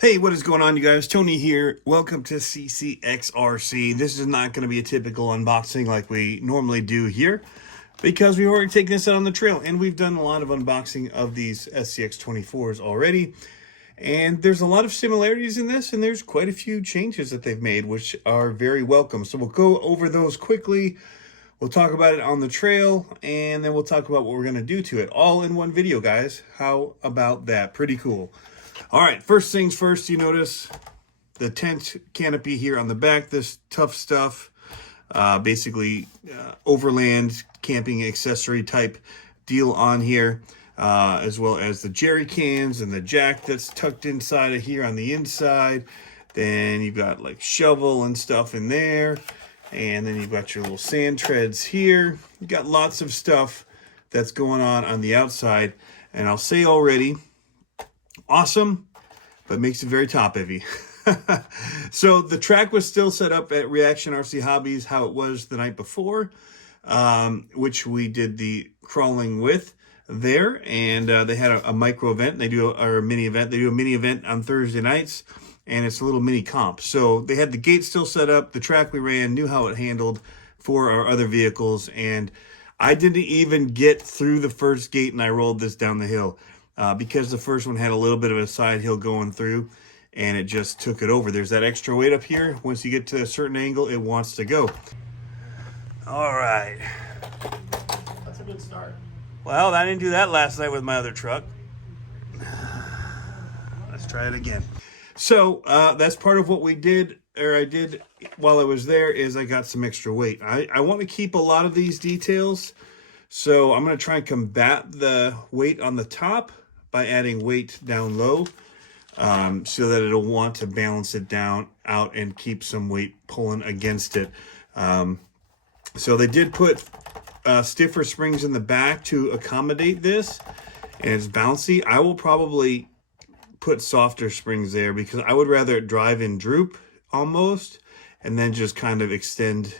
Hey, what is going on, you guys? Tony here. Welcome to CCxRC. This is not going to be a typical unboxing like we normally do here because we've already taken this out on the trail and we've done a lot of unboxing of these SCX24s already. And there's a lot of similarities in this, and there's quite a few changes that they've made, which are very welcome. So we'll go over those quickly. We'll talk about it on the trail, and then we'll talk about what we're going to do to it all in one video, guys. How about that? Pretty cool. All right, first things first, you notice the tent canopy here on the back, this tough stuff, basically overland camping accessory type deal on here, as well as the jerry cans and the jack that's tucked inside of here on the inside. Then you've got like shovel and stuff in there. And then you've got your little sand treads here. You've got lots of stuff that's going on the outside. And I'll say already, awesome, but makes it very top heavy. So the track was still set up at Reaction RC Hobbies how it was the night before, which we did the crawling with there. And they had a micro event. They do a mini event. They do a mini event on Thursday nights. And it's a little mini comp. So they had the gate still set up. The track we ran, knew how it handled for our other vehicles. And I didn't even get through the first gate and I rolled this down the hill because the first one had a little bit of a side hill going through and it just took it over. There's that extra weight up here. Once you get to a certain angle, it wants to go. All right. That's a good start. Well, I didn't do that last night with my other truck. Let's try it again. So that's part of what we did, or I did while I was there, is I got some extra weight. I want to keep a lot of these details, so I'm going to try and combat the weight on the top by adding weight down low, so that it'll want to balance it down out and keep some weight pulling against it. So they did put stiffer springs in the back to accommodate this, and it's bouncy. I will probably put softer springs there because I would rather it drive and droop almost and then just kind of extend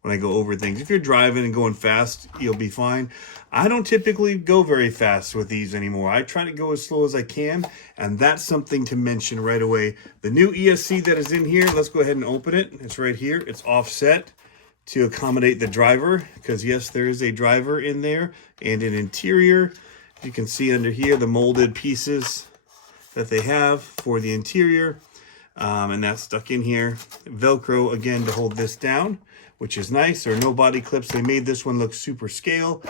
when I go over things. If you're driving and going fast, you'll be fine. I don't typically go very fast with these anymore. I try to go as slow as I can, and that's something to mention right away. The new ESC that is in here, let's go ahead and open it. It's right here. It's offset to accommodate the driver because yes, there is a driver in there and an interior. You can see under here the molded pieces that they have for the interior, and that's stuck in here. Velcro again to hold this down, which is nice. There are no body clips. They made this one look super scale.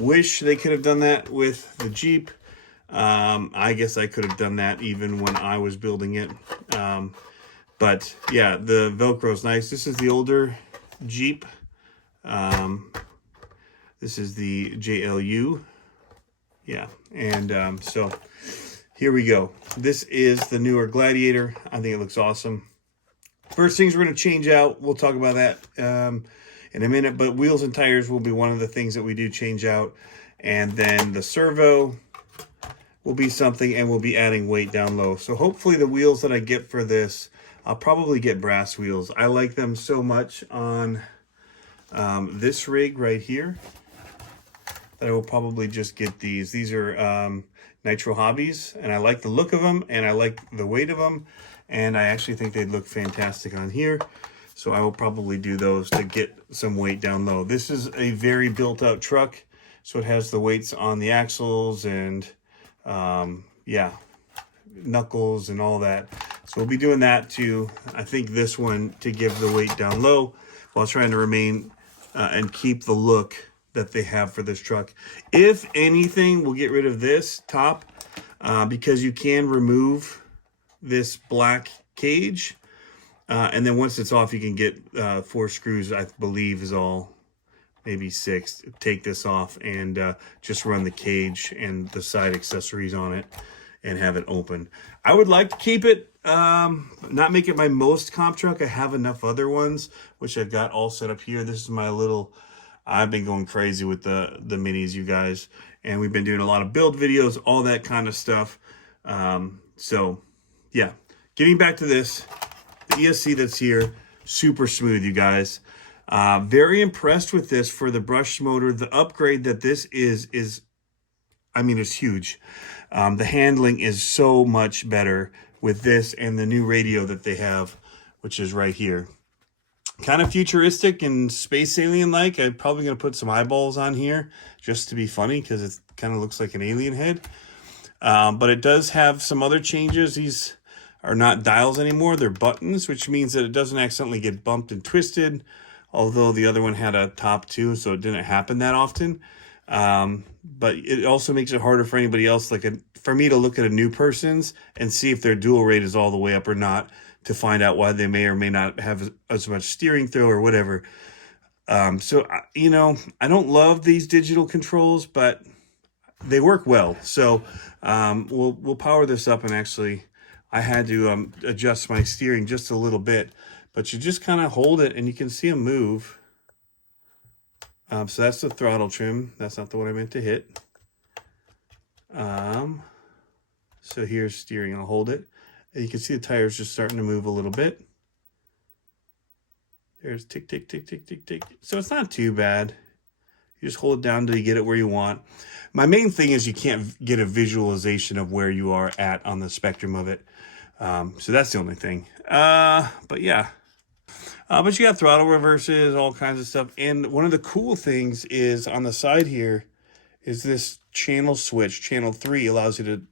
Wish they could have done that with the Jeep. I guess I could have done that even when I was building it. But yeah, the Velcro is nice. This is the older Jeep. This is the JLU. Yeah, and so here we go. This is the newer Gladiator. I think it looks awesome. First things we're going to change out. We'll talk about that in a minute. But wheels and tires will be one of the things that we do change out. And then the servo will be something, and we'll be adding weight down low. So hopefully the wheels that I get for this, I'll probably get brass wheels. I like them so much on this rig right here that I will probably just get these. These are Nitro Hobbies, and I like the look of them and I like the weight of them, and I actually think they'd look fantastic on here, so I will probably do those to get some weight down low. This is a very built out truck, so it has the weights on the axles and yeah, knuckles and all that, so we'll be doing that to, I think, this one to give the weight down low while trying to remain and keep the look that they have for this truck. If anything, we'll get rid of this top because you can remove this black cage, and then once it's off, you can get 4 screws, I believe is all, maybe 6. Take this off and just run the cage and the side accessories on it and have it open. I would like to keep it, not make it my most comp truck. I have enough other ones which I've got all set up here. This is my little, I've been going crazy with the minis, you guys, and we've been doing a lot of build videos, all that kind of stuff. So yeah, getting back to this, the ESC that's here, super smooth, you guys. Very impressed with this for the brush motor. The upgrade that this is, I mean, it's huge. The handling is so much better with this and the new radio that they have, which is right here. Kind of futuristic and space alien-like. I'm probably going to put some eyeballs on here just to be funny because it kind of looks like an alien head. But it does have some other changes. These are not dials anymore. They're buttons, which means that it doesn't accidentally get bumped and twisted, although the other one had a top too, so it didn't happen that often. But it also makes it harder for anybody else, for me to look at a new person's and see if their dual rate is all the way up or not, to find out why they may or may not have as much steering throw or whatever. So, you know, I don't love these digital controls, but they work well. So we'll power this up, and actually I had to adjust my steering just a little bit, but you just kind of hold it and you can see them move. So that's the throttle trim. That's not the one I meant to hit. So here's steering. I'll hold it. And you can see the tires just starting to move a little bit. There's tick, tick, tick, tick, tick, tick. So it's not too bad. You just hold it down until you get it where you want. My main thing is you can't get a visualization of where you are at on the spectrum of it. So that's the only thing. But yeah. But you got throttle reverses, all kinds of stuff. And one of the cool things is on the side here is this channel switch. Channel 3 allows you to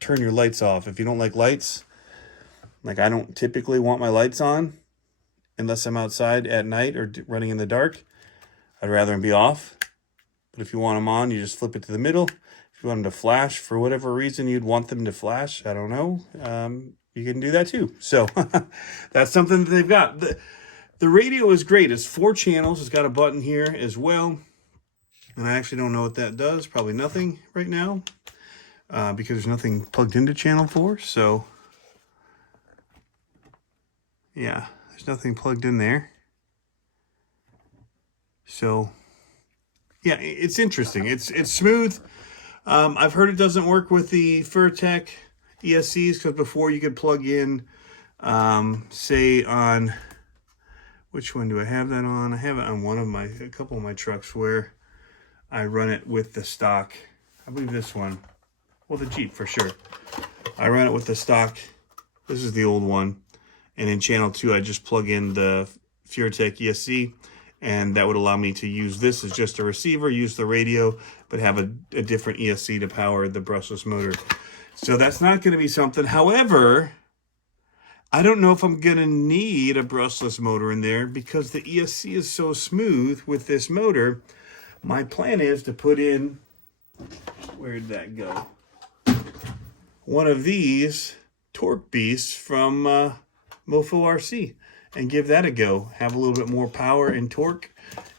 turn your lights off. If you don't like lights, like I don't typically want my lights on unless I'm outside at night or running in the dark. I'd rather them be off. But if you want them on, you just flip it to the middle. If you want them to flash for whatever reason you'd want them to flash, I don't know, you can do that too. So that's something that they've got. The radio is great. It's 4 channels. It's got a button here as well. And I actually don't know what that does. Probably nothing right now. Because there's nothing plugged into channel 4. So yeah, there's nothing plugged in there. So yeah, it's interesting. It's smooth. I've heard it doesn't work with the Furtec ESCs because before you could plug in, say on, which one do I have that on? I have it on a couple of my trucks where I run it with the stock. I believe this one. Well, the Jeep for sure. I run it with the stock. This is the old one. And in channel 2, I just plug in the Furtec ESC. And that would allow me to use this as just a receiver, use the radio, but have a different ESC to power the brushless motor. So that's not going to be something. However, I don't know if I'm going to need a brushless motor in there because the ESC is so smooth with this motor. My plan is to put in, where did that go? One of these torque beasts from Mofo RC and give that a go. Have a little bit more power and torque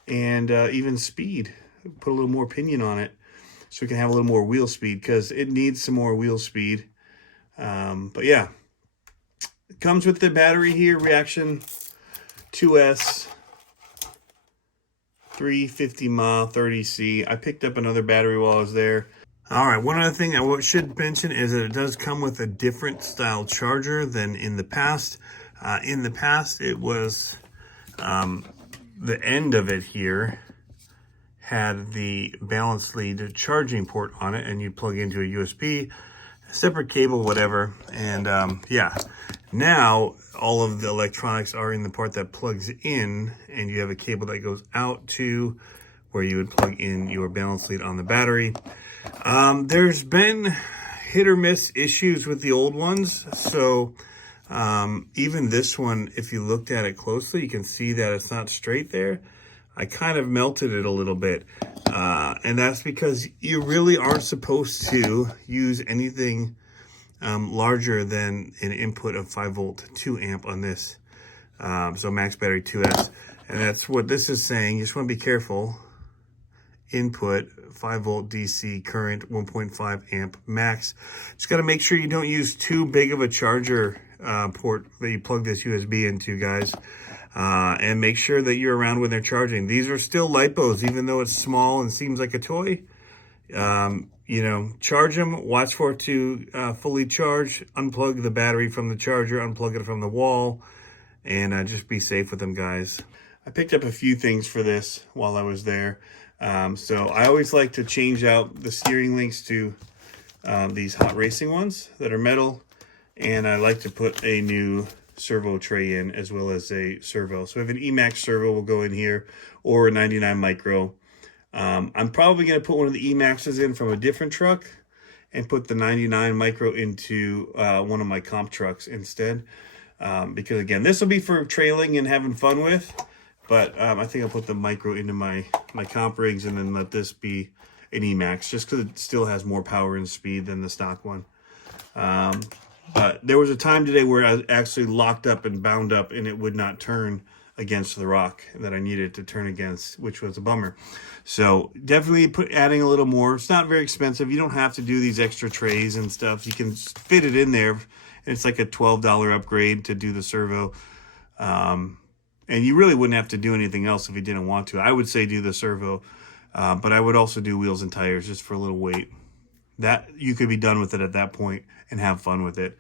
and even speed. Put a little more pinion on it so we can have a little more wheel speed because it needs some more wheel speed. But yeah, it comes with the battery here, Reaction 2S 350 mile 30C. I picked up another battery while I was there. All right, one other thing I should mention is that it does come with a different style charger than in the past. In the past, it was the end of it here had the balance lead charging port on it, and you plug into a USB, separate cable, whatever. And yeah, now all of the electronics are in the part that plugs in, and you have a cable that goes out to where you would plug in your balance lead on the battery. There's been hit or miss issues with the old ones. So even this one, if you looked at it closely, you can see that it's not straight there. I kind of melted it a little bit. And that's because you really aren't supposed to use anything larger than an input of 5 volt 2 amp on this. So max battery 2S. And that's what this is saying. You just want to be careful. Input 5 volt DC current 1.5 amp max. Just got to make sure you don't use too big of a charger port that you plug this USB into, guys. And make sure that you're around when they're charging. These are still LiPos, even though it's small and seems like a toy. You know, charge them, watch for it to fully charge, unplug the battery from the charger, unplug it from the wall, and just be safe with them, guys. I picked up a few things for this while I was there. So I always like to change out the steering links to these hot racing ones that are metal. And I like to put a new servo tray in as well as a servo. So if an Emax servo will go in here, or a 99 micro. I'm probably going to put one of the Emaxes in from a different truck and put the 99 micro into one of my comp trucks instead. Because again, this will be for trailing and having fun with, but I think I'll put the micro into my comp rigs and then let this be an Emax, just because it still has more power and speed than the stock one. But there was a time today where I actually locked up and bound up and it would not turn against the rock that I needed to turn against, which was a bummer. So definitely adding a little more. It's not very expensive. You don't have to do these extra trays and stuff. You can fit it in there. It's like a $12 upgrade to do the servo. And you really wouldn't have to do anything else if you didn't want to. I would say do the servo, but I would also do wheels and tires just for a little weight. That you could be done with it at that point and have fun with it.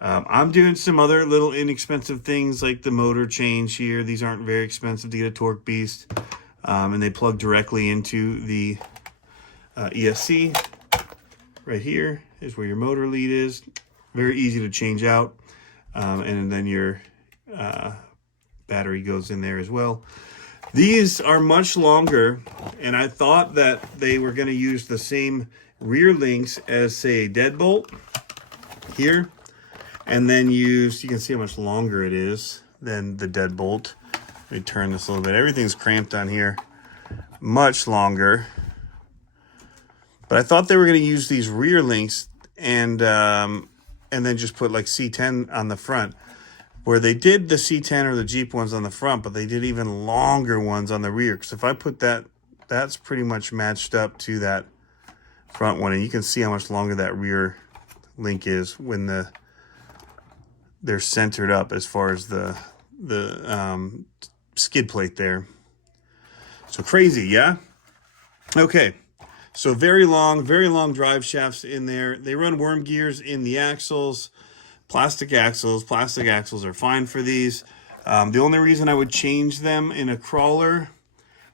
I'm doing some other little inexpensive things like the motor change here. These aren't very expensive to get a torque beast. And they plug directly into the ESC. Right here is where your motor lead is. Very easy to change out. And then your battery goes in there as well. These are much longer, and I thought that they were going to use the same rear links as, say, a deadbolt here. And then you can see how much longer it is than the deadbolt. Let me turn this a little bit. Everything's cramped on here. Much longer. But I thought they were going to use these rear links and then just put like C10 on the front. Where they did the C10 or the Jeep ones on the front, but they did even longer ones on the rear. Because if I put that, that's pretty much matched up to that front one. And you can see how much longer that rear link is when they're centered up as far as the skid plate there. So crazy, yeah? Okay, so very long drive shafts in there. They run worm gears in the axles, plastic axles. Plastic axles are fine for these. The only reason I would change them in a crawler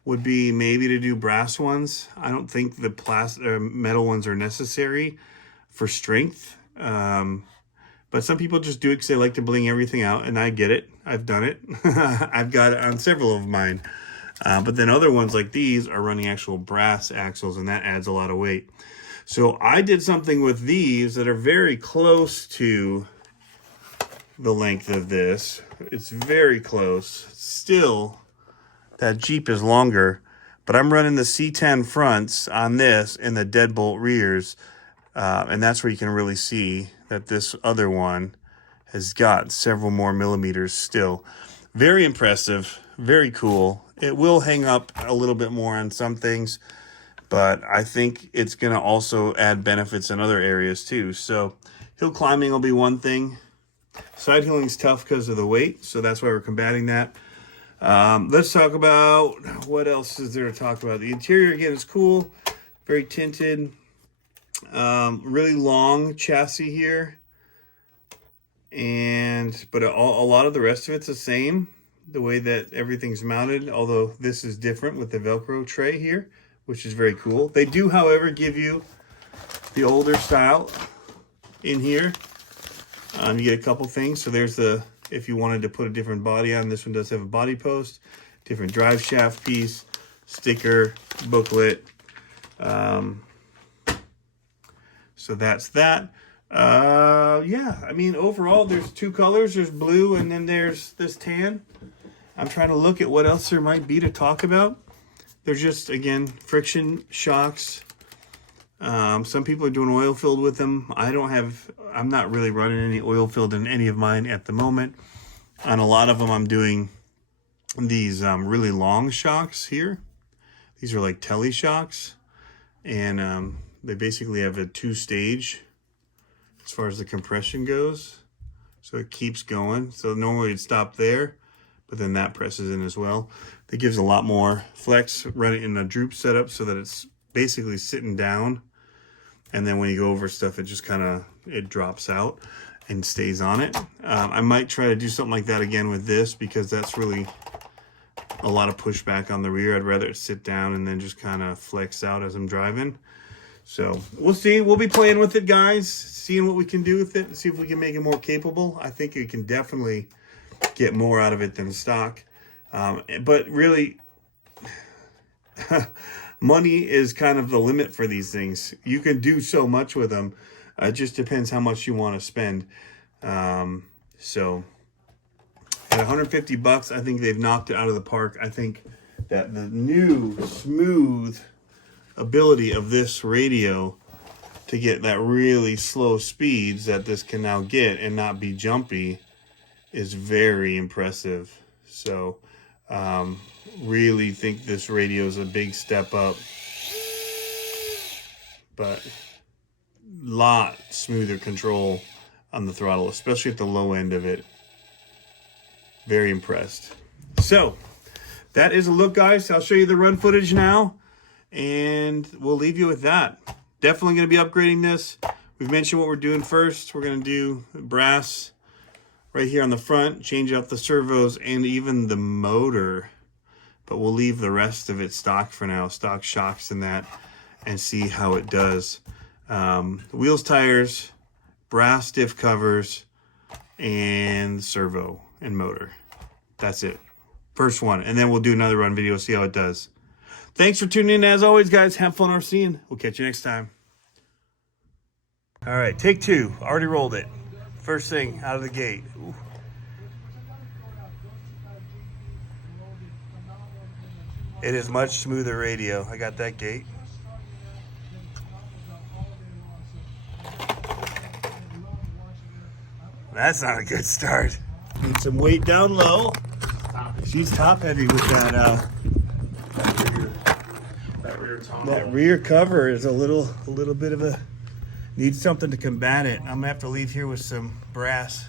would be maybe to do brass ones. I don't think the metal ones are necessary for strength. But some people just do it because they like to bling everything out, and I get it. I've done it. I've got it on several of mine. But then other ones like these are running actual brass axles, and that adds a lot of weight. So I did something with these that are very close to the length of this. It's very close. Still, that Jeep is longer, but I'm running the C10 fronts on this and the deadbolt rears, and that's where you can really see that this other one has got several more millimeters still. Very impressive, very cool. It will hang up a little bit more on some things, but I think it's going to also add benefits in other areas too. So hill climbing will be one thing. Side hilling is tough because of the weight, so that's why we're combating that. Let's talk about what else is there to talk about. The interior, again, is cool, very tinted. Really long chassis here, but a lot of the rest of it's the same, the way that everything's mounted, although this is different with the Velcro tray here, which is very cool. They do, however, give you the older style in here. You get a couple things. So there's if you wanted to put a different body on, this one does have a body post, different drive shaft piece, sticker, booklet. So that's that. Yeah, I mean, overall, there's two colors. There's blue, and then there's this tan. I'm trying to look at what else there might be to talk about. They're just, again, friction shocks. Some people are doing oil filled with them. I'm not really running any oil filled in any of mine at the moment. On a lot of them, I'm doing these really long shocks here. These are like telly shocks. And they basically have a two-stage as far as the compression goes. So it keeps going. So normally it'd stop there, but then that presses in as well. That gives a lot more flex. Run it in a droop setup so that it's basically sitting down. And then when you go over stuff, it just it drops out and stays on it. I might try to do something like that again with this, because that's really a lot of pushback on the rear. I'd rather it sit down and then just kind of flex out as I'm driving. So we'll see. We'll be playing with it, guys, seeing what we can do with it, see if we can make it more capable. I think you can definitely get more out of it than stock. But really, money is kind of the limit for these things. You can do so much with them. It just depends how much you want to spend. So at 150 bucks, I think they've knocked it out of the park. I think that the new smooth ability of this radio to get that really slow speeds that this can now get and not be jumpy is very impressive. So really think this radio is a big step up, but lot smoother control on the throttle, especially at the low end of it. Very impressed. So that is a look, guys. I'll show you the run footage now, and we'll leave you with that. Definitely going to be upgrading this. We've mentioned what we're doing first. We're going to do brass right here on the front, change out the servos and even the motor, but we'll leave the rest of it stock for now, stock shocks and that, and see how it does. Wheels, tires, brass diff covers, and servo and motor. That's it. First one, and then we'll do another run video, see how it does. Thanks for tuning in. As always, guys, have fun RCing. We'll catch you next time. All right, take two. Already rolled it. First thing out of the gate. Ooh. It is much smoother radio. I got that gate. That's not a good start. Need some weight down low. She's top heavy with that rear cover is a little bit of a, needs something to combat it. I'm gonna have to leave here with some brass.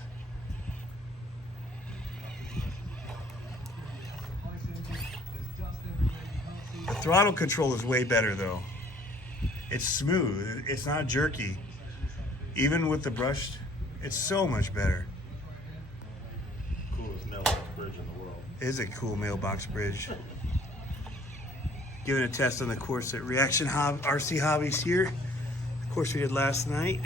The throttle control is way better though. It's smooth, it's not jerky. Even with the brushed, it's so much better. Coolest mailbox bridge in the world. It is a cool mailbox bridge. Giving a test on the course at RC Hobbies here. The course we did last night.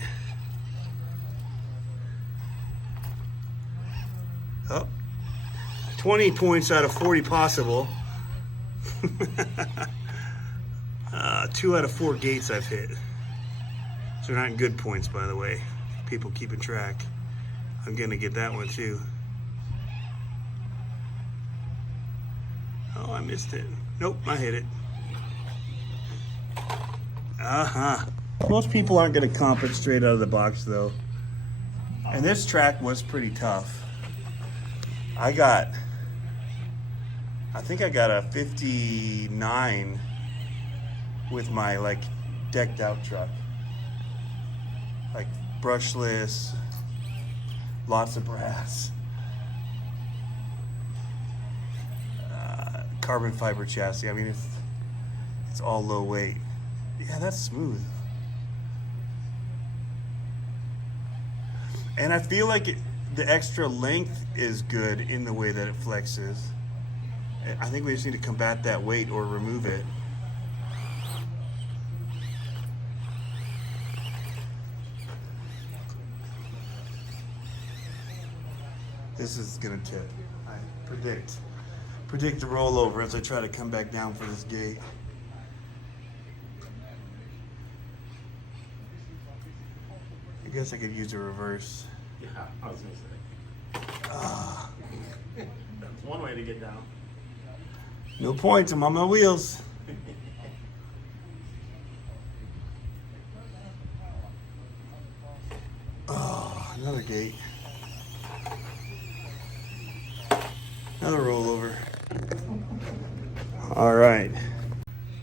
Oh, 20 points out of 40 possible. 2 out of 4 gates I've hit. So they're not good points, by the way. People keeping track. I'm gonna get that one too. Oh, I missed it. Nope, I hit it. Most people aren't gonna comp it straight out of the box though. And this track was pretty tough. I think I got a 59 with my like decked out truck. Like brushless, lots of brass, carbon fiber chassis. I mean, it's all low weight. Yeah, that's smooth. And I feel like the extra length is good in the way that it flexes. I think we just need to combat that weight or remove it. This is gonna tip. I predict the rollover as I try to come back down for this gate. I guess I could use a reverse. Yeah, I was gonna say. That's one way to get down. No points, I'm on my wheels. Oh, another gate. Another rollover. All right.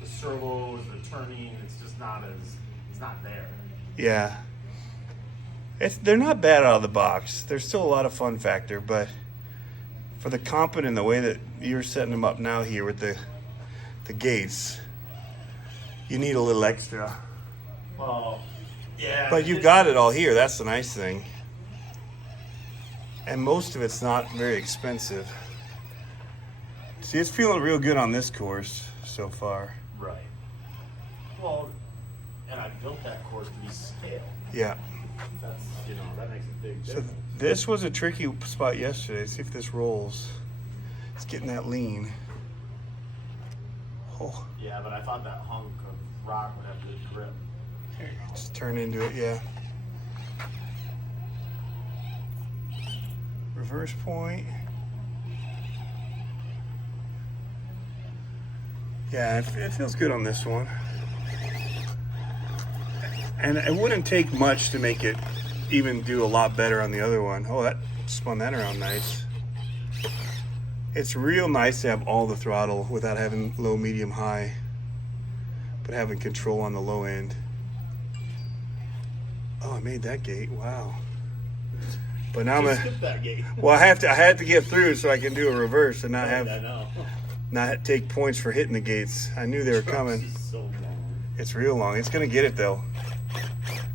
The servo is returning. It's just not as, it's not there. Yeah. They're not bad out of the box. There's still a lot of fun factor, but for the comping and the way that you're setting them up now here with the gates, you need a little extra. Well, yeah. But you've got it all here. That's the nice thing. And most of it's not very expensive. See, it's feeling real good on this course so far. Right. Well, And I built that course to be scale. Yeah. That's, you know, that makes a big So difference. this was a tricky spot yesterday. See if this rolls. It's getting that lean. Oh. Yeah, but I thought that hunk of rock would have good grip. Here, just turn into it, yeah. Reverse point. Yeah, it feels good on this one. And it wouldn't take much to make it even do a lot better on the other one. Oh, that spun that around nice. It's real nice to have all the throttle without having low, medium, high, but having control on the low end. Oh, I made that gate. Wow. But now Just skip that gate. well, I had to get through so I can do a reverse and not I know. not take points for hitting the gates. I knew they were coming. So long. It's real long. It's gonna get it though.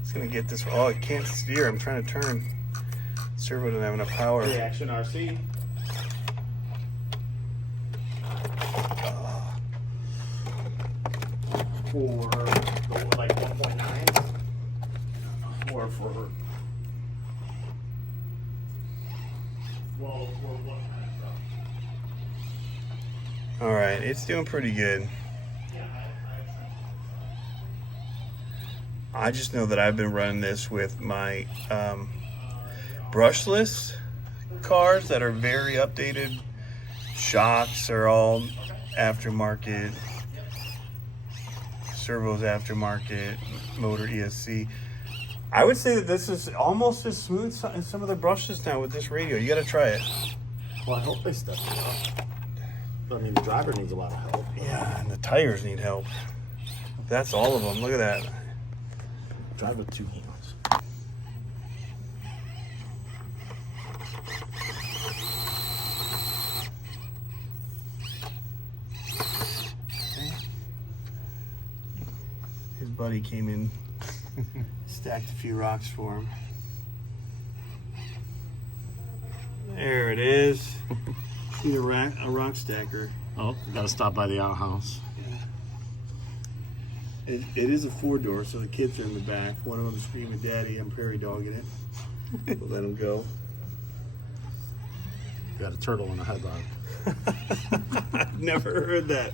It's gonna get this. Oh, it can't steer. I'm trying to turn. Servo doesn't have enough power. The Action RC. For the, like 1.9 or for well, for what kind of stuff? All right, it's doing pretty good. Yeah, I just know that I've been running this with my brushless cars that are very updated. Shocks are all aftermarket. Servos aftermarket, motor ESC. I would say that this is almost as smooth as some of the brushes now with this radio. You got to try it. well, I hope they step it up. I mean, the driver needs a lot of help. Yeah, and the tires need help. That's all of them. Look at that. Drive with two hands. His buddy came in, stacked a few rocks for him. There it is. Need a rock stacker. Oh, gotta stop by the outhouse. It is a 4-door, so the kids are in the back. One of them screaming, "Daddy, I'm prairie dogging it." We'll let them go. Got a turtle in a headlock. I've never heard that.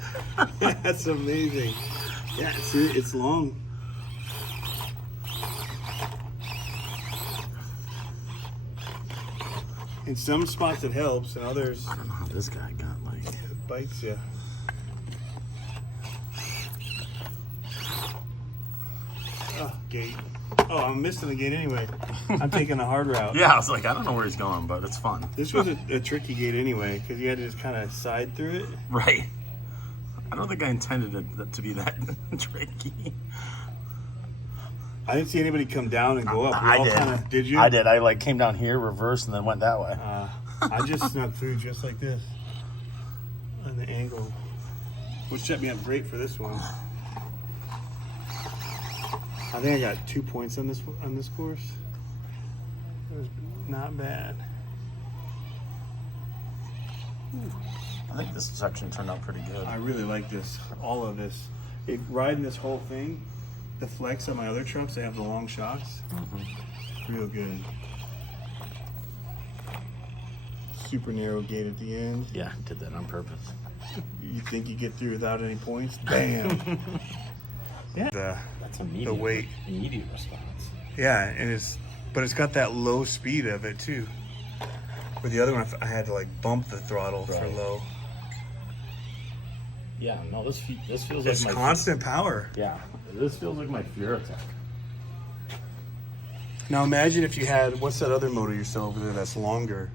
That's amazing. Yeah, see, it's long. In some spots it helps, and others I don't know how this guy got like. it bites you. Oh, gate. Oh, I'm missing the gate anyway. I'm taking the hard route. Yeah, I was like, I don't know where he's going, but it's fun. This was a tricky gate anyway, because you had to just kind of side through it. Right. I don't think I intended it to be that tricky. I didn't see anybody come down and go up. We I all did. Did you? I did. I like came down here, reversed, and then went that way. I just snuck through just like this on the angle, which set me up great for this one. I think I got 2 points on this course. It was not bad. I think this section turned out pretty good. I really like this, all of this. Riding this whole thing, the flex on my other trucks, they have the long shocks. Real good. Super narrow gate at the end. Yeah, did that on purpose. You think you get through without any points? Bam. Yeah. That's immediate. The weight. Immediate response. Yeah, and but it's got that low speed of it too. With the other one, I had to like bump the throttle for Right. low. Yeah, no, this feels It's like my constant power. Yeah, this feels like my Furatech. Now imagine if you had, what's that other motor you're still over there that's longer?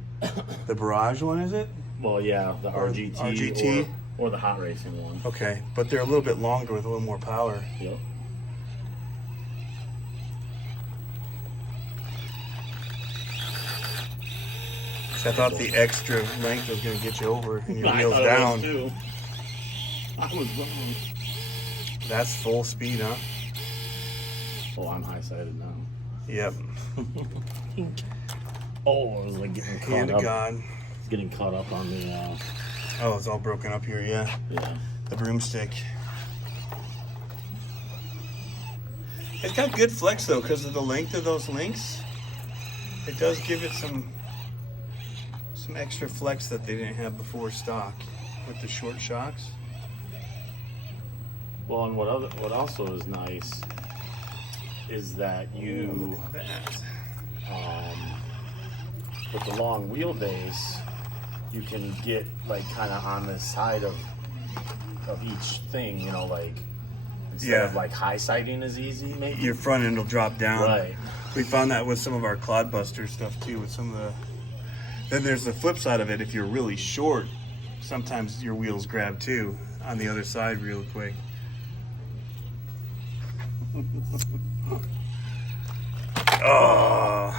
The Barrage one, is it? Well, yeah, the Or RGT, or the hot racing one. Okay, but they're a little bit longer with a little more power. Yep. So I thought the extra length was going to get you over and your I wheels thought it was down. too. I was wrong. That's full speed, huh? Oh, I'm high-sided now. Yep. Oh, I was like getting Hand caught of up. God. Getting caught up on the Oh, it's all broken up here, yeah. yeah. The broomstick. It's got good flex though, because of the length of those links. It does give it some extra flex that they didn't have before stock with the short shocks. Well, and what also is nice is that you, with the long wheelbase, you can get like kind of on the side of each thing, you know, like instead of like high siding is easy, maybe. Your front end will drop down. Right. We found that with some of our Clodbuster stuff too, with some of the. Then there's the flip side of it. If you're really short, sometimes your wheels grab too on the other side real quick. Oh,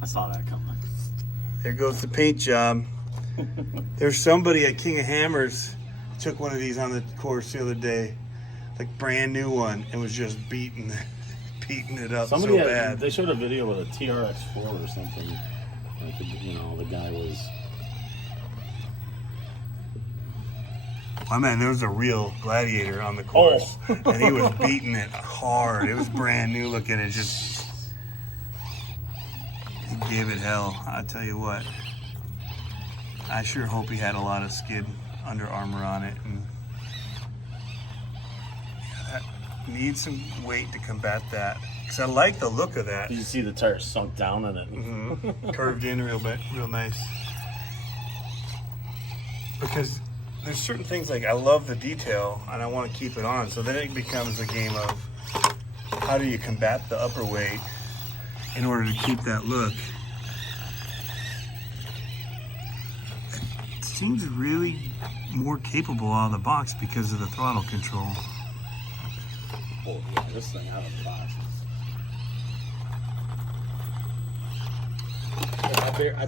I saw that coming. there goes the paint job. There's somebody at King of Hammers took one of these on the course the other day, like brand new one, and was just beating it up so bad. They showed a video with a TRX4 or something. Like, you know, the guy was. My man, there was a real Gladiator on the course, and he was beating it hard. It was brand new looking. It just, he gave it hell. I tell you what, I sure hope he had a lot of skid Under Armour on it, and that needs some weight to combat that. Because I like the look of that. Did you see the tire sunk down in it? Mm-hmm. Curved in real nice. Because there's certain things like I love the detail and I want to keep it on. So then it becomes a game of how do you combat the upper weight in order to keep that look. It seems really more capable out of the box because of the throttle control. Oh yeah, this thing out of the box.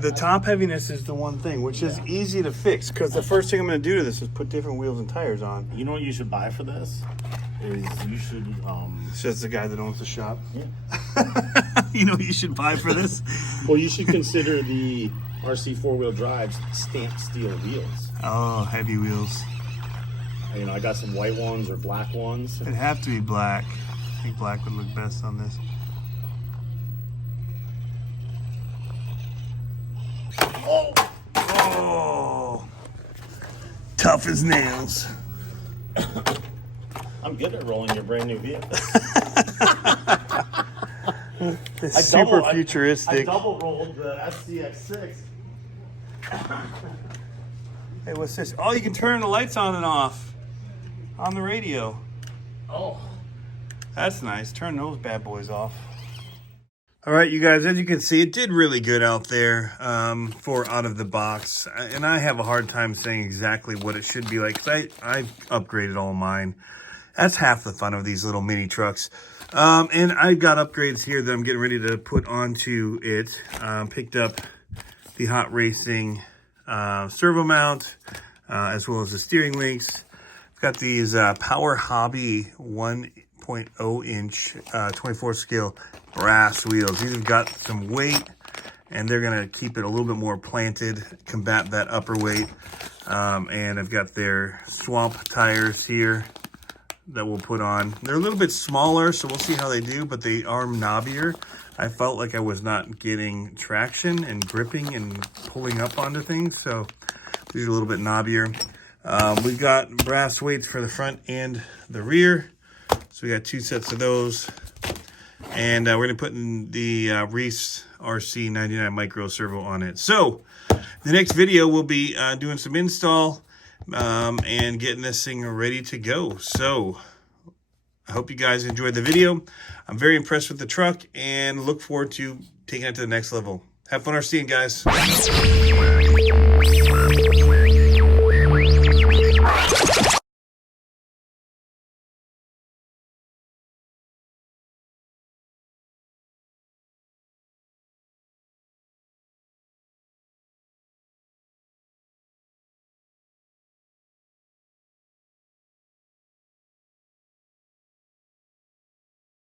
The top heaviness is the one thing, which is easy to fix, because the first thing I'm going to do to this is put different wheels and tires on. You know what you should buy for this? Is you should... Says the guy that owns the shop. Yeah. You know what you should buy for this? Well, you should consider the RC four-wheel drives stamped steel wheels. Oh, heavy wheels. You know, I got some white ones or black ones. It'd have to be black. I think black would look best on this. Oh, tough as nails. I'm good at rolling your brand new vehicle. It's super futuristic. I double rolled the SCX6. Hey, what's this? Oh, you can turn the lights on and off on the radio. Oh, that's nice. Turn those bad boys off. All right, you guys, as you can see, it did really good out there for out of the box. And I have a hard time saying exactly what it should be like, because I upgraded all mine. That's half the fun of these little mini trucks. And I've got upgrades here that I'm getting ready to put onto it. Picked up the Hot Racing servo mount, as well as the steering links. I've got these Power Hobby 1.0 inch 24 scale brass wheels. These have got some weight, and they're going to keep it a little bit more planted, combat that upper weight. And I've got their swamp tires here that we'll put on. They're a little bit smaller, so we'll see how they do, but they are knobbier. I felt like I was not getting traction and gripping and pulling up onto things, so these are a little bit knobbier. We've got brass weights for the front and the rear, so we got 2 sets of those. And we're going to put in the Reese RC99 micro servo on it. So the next video we'll be doing some install and getting this thing ready to go. So I hope you guys enjoyed the video. I'm very impressed with the truck and look forward to taking it to the next level. Have fun RCing, guys.